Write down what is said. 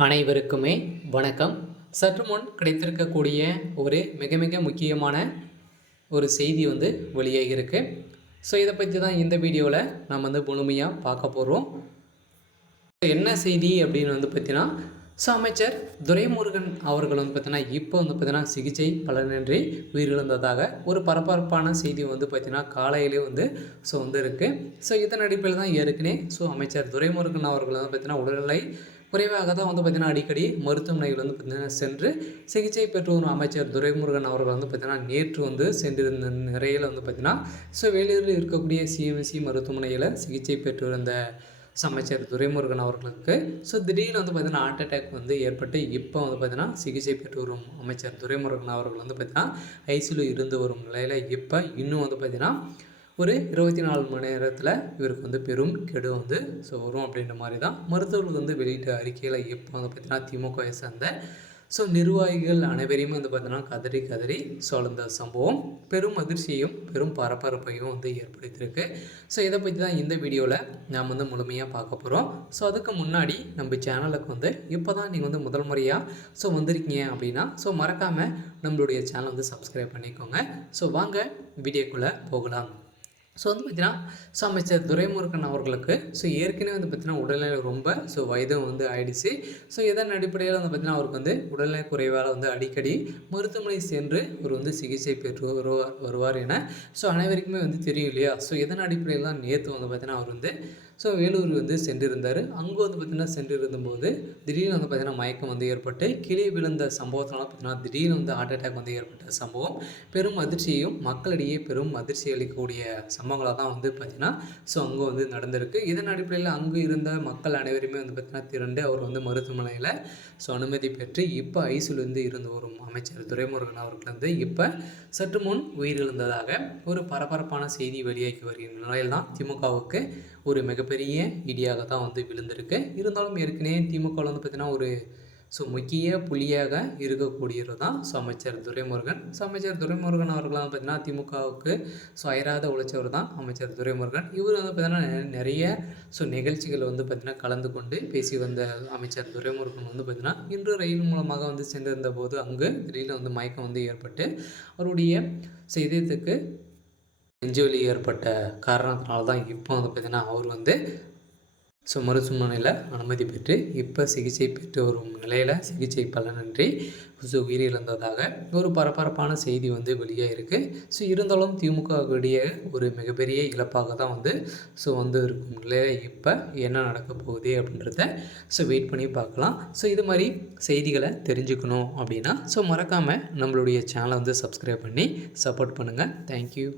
அனைவருக்குமே வணக்கம். சற்று முன் கிடைத்திருக்கக்கூடிய ஒரு மிக மிக முக்கியமான ஒரு செய்தி வெளியாகியிருக்கு. ஸோ இதை பற்றி தான் இந்த வீடியோவில் நம்ம முழுமையாக பார்க்க போகிறோம். என்ன செய்தி அப்படின்னு பார்த்தீங்கன்னா, அமைச்சர் துரைமுருகன் அவர்கள் பார்த்தீங்கன்னா இப்போ பார்த்தீங்கன்னா சிகிச்சை பலனின்றி உயிரிழந்ததாக ஒரு பரபரப்பான செய்தி பார்த்தீங்கன்னா காலையிலே இருக்குது. ஸோ இதன் அடிப்படையில் தான் ஏற்கனவே அமைச்சர் துரைமுருகன் அவர்கள் பார்த்தீங்கன்னா உடல்நிலை குறைவாக தான் பார்த்தீங்கன்னா அடிக்கடி மருத்துவமனைகள் பார்த்தீங்கன்னா சென்று சிகிச்சை பெற்று வரும் அமைச்சர் துரைமுருகன் அவர்கள் பார்த்தீங்கன்னா நேற்று சென்றிருந்த நிறையில் பார்த்தீங்கன்னா வெளியூரில் இருக்கக்கூடிய சிஎம்சி மருத்துவமனையில் சிகிச்சை பெற்று இருந்த அமைச்சர் துரைமுருகன் அவர்களுக்கு திடீர்னு பார்த்தீங்கன்னா ஹார்ட் அட்டாக் ஏற்பட்டு இப்போ பார்த்தீங்கன்னா சிகிச்சை பெற்று வரும் அமைச்சர் துரைமுருகன் அவர்கள் பார்த்தீங்கன்னா ஐசியூ இருந்து வரும் நிலையில் இப்போ இன்னும் பார்த்தீங்கன்னா ஒரு 24 மணி நேரத்தில் இவருக்கு பெரும் கெடு வரும் அப்படின்ற மாதிரி தான் மருத்துவர்கள் வெளியிட்ட அறிக்கையில் இப்போ பார்த்தீங்கன்னா திமுகவை சேர்ந்த நிர்வாகிகள் அனைவரையுமே பார்த்தீங்கன்னா கதறி கதறி சொல்ந்த சம்பவம் பெரும் அதிர்ச்சியையும் பெரும் பரபரப்பையும் ஏற்படுத்தியிருக்கு. இதை பற்றி தான் இந்த வீடியோவில் நாம் முழுமையாக பார்க்க போகிறோம். அதுக்கு முன்னாடி நம்ம சேனலுக்கு இப்போ தான் நீங்கள் முதல் முறையாக வந்திருக்கீங்க அப்படின்னா மறக்காமல் நம்மளுடைய சேனல் சப்ஸ்கிரைப் பண்ணிக்கோங்க. வாங்க வீடியோக்குள்ளே போகலாம். பார்த்தீங்கன்னா அமைச்சர் துரைமுருகன் அவர்களுக்கு ஏற்கனவே பார்த்தீங்கன்னா உடல்நிலை ரொம்ப வயதும் ஆயிடுச்சு. இதன் அடிப்படையில் பார்த்தீங்கன்னா அவருக்கு உடல்நிலை குறைவால் அடிக்கடி மருத்துவமனை சென்று அவர் சிகிச்சை பெற்று வருவார் என அனைவருக்குமே தெரியும் இல்லையா. இதன் அடிப்படையில் தான் நேற்று பார்த்தீங்கன்னா அவர் வேலூர் சென்றிருந்தார். அங்கே பார்த்திங்கன்னா சென்றிருந்தபோது திடீர்னு பார்த்திங்கன்னா மயக்கம் ஏற்பட்டு கீழே விழுந்த சம்பவத்தினால பார்த்திங்கன்னா திடீர்னு ஹார்ட் அட்டாக் ஏற்பட்ட சம்பவம் பெரும் அதிர்ச்சியையும் மக்களிடையே பெரும் அதிர்ச்சி அளிக்கக்கூடிய சம்பவங்களாக தான் பார்த்திங்கன்னா அங்கே நடந்திருக்கு. இதன் அடிப்படையில் அங்கு இருந்த மக்கள் அனைவருமே பார்த்திங்கன்னா திரண்டு அவர் மருத்துவமனையில் அனுமதி பெற்று இப்போ ஐசியூலேருந்து இருந்து வரும் அமைச்சர் துரைமுருகன் அவர்கள் இப்போ சற்று முன் உயிரிழந்ததாக ஒரு பரபரப்பான செய்தி வெளியாகி வருகின்ற நிலையில் தான் திமுகவுக்கு ஒரு மிகப்பெரிய இடியாக தான் விழுந்திருக்கு. இருந்தாலும் ஏற்கனவே திமுக பார்த்திங்கன்னா ஒரு முக்கிய புள்ளியாக இருக்கக்கூடியவர் தான் அமைச்சர் துரைமுருகன். அமைச்சர் துரைமுருகன் அவர்கள் பார்த்திங்கன்னா திமுகவுக்கு அயராத உழைச்சவர் தான் அமைச்சர் துரைமுருகன். இவர் பார்த்திங்கன்னா நிறைய நிகழ்ச்சிகள் பார்த்திங்கன்னா கலந்து கொண்டு பேசி வந்த அமைச்சர் துரைமுருகன் பார்த்திங்கன்னா இன்று ரயில் மூலமாக சென்றிருந்த போது அங்கு திடீர்னு மயக்கம் ஏற்பட்டு அவருடைய இதயத்துக்கு நெஞ்சுவலி ஏற்பட்ட காரணத்தினால தான் இப்போ பார்த்திங்கன்னா அவர் மருத்துவமனையில் அனுமதி பெற்று இப்போ சிகிச்சை பெற்று வரும் நிலையில் சிகிச்சை பலனின்றி உயிரிழந்ததாக ஒரு பரபரப்பான செய்தி வெளியாகிருக்கு. இருந்தாலும் திமுகவுடைய ஒரு மிகப்பெரிய இழப்பாக தான் இருக்கும் நிலையில் இப்போ என்ன நடக்க போகுது அப்படின்றத வெயிட் பண்ணி பார்க்கலாம். இது மாதிரி செய்திகளை தெரிஞ்சுக்கணும் அப்படின்னா மறக்காமல் நம்மளுடைய சேனலை சப்ஸ்கிரைப் பண்ணி சப்போர்ட் பண்ணுங்கள். தேங்க்யூ.